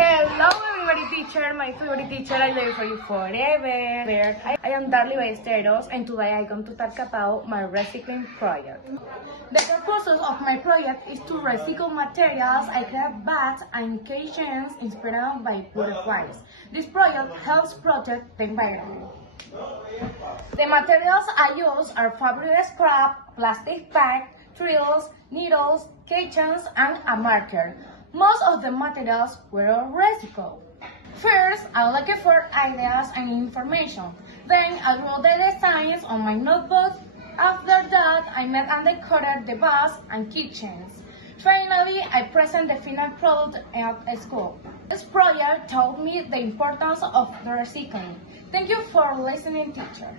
Hello everybody teacher, my favorite teacher, I love for you forever. I am Darly Ballesteros and today I'm going to talk about my recycling project. The purpose of my project is to recycle materials I have bags and keychains inspired by butterflies. This project helps protect the environment. The materials I use are fabric scrap, plastic bag, drills, needles, keychains, and a marker. Most of the materials were recycled. First, I looked for ideas and information. Then I wrote the designs on my notebook. After that, I made and decorated the bags and keychains. Finally, I present the final product at school. This project taught me the importance of the recycling. Thank you for listening, teacher.